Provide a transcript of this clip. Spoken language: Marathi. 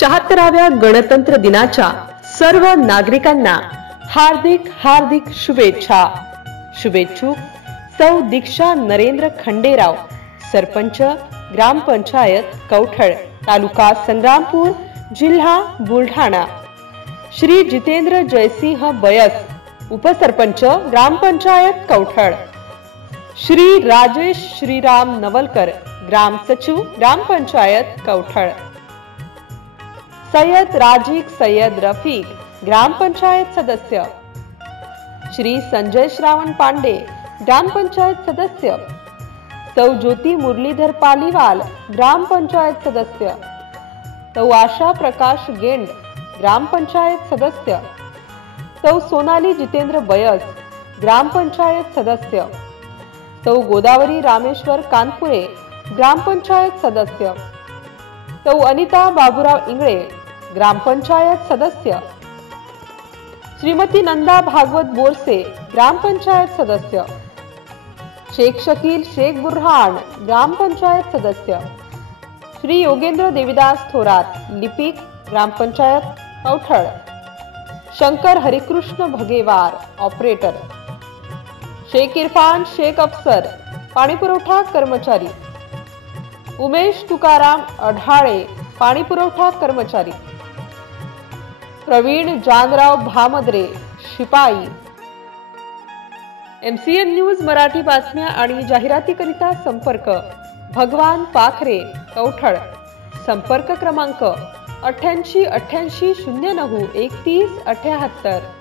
76व्या गणतंत्र दिनाच्या सर्व नागरिकांना हार्दिक हार्दिक शुभेच्छा। शुभेच्छुक सौ दीक्षा नरेंद्र खंडेराव, सरपंच ग्रामपंचायत कवठळ, तालुका संग्रामपूर, जिल्हा बुलढाणा। श्री जितेंद्र जयसिंह बयस, उपसरपंच ग्रामपंचायत कवठळ। श्री राजेश श्रीराम नवलकर, ग्राम सचिव ग्रामपंचायत कवठळ। सय्यद राजिक सय्यद रफीक, ग्रामपंचायत सदस्य। श्री संजय श्रावण पांडे, ग्रामपंचायत सदस्य। सौ ज्योती मुरलीधर पालीवाल, ग्रामपंचायत सदस्य। सौ आशा प्रकाश गेंड, ग्रामपंचायत सदस्य। सौ सोनाली जितेंद्र बयस, ग्रामपंचायत सदस्य। सौ गोदावरी रामेश्वर कानपुरे, ग्रामपंचायत सदस्य। सौ अनिता बाबूराव इंगळे, ग्रामपंचायत सदस्य। श्रीमती नंदा भागवत बोरसे, ग्रामपंचायत सदस्य। शेख शकील शेख बुरहान, ग्रामपंचायत सदस्य। श्री योगेंद्र देवीदास थोरात, लिपिक, ग्रामपंचायत कवठळ। शंकर हरिकृष्ण भगेवार, ऑपरेटर। शेख इरफान शेख अफसर, पाणीपुरवठा कर्मचारी। उमेश तुकाराम अढाळे, पाणीपुरवठा कर्मचारी। प्रवीण जानराव भामद्रे, शिपाई। MCN न्यूज मराठी बातम्या आणि जाहिरातीकरिता संपर्क भगवान पाखरे, कवठळ। संपर्क क्रमांक 88 88 09 31 78।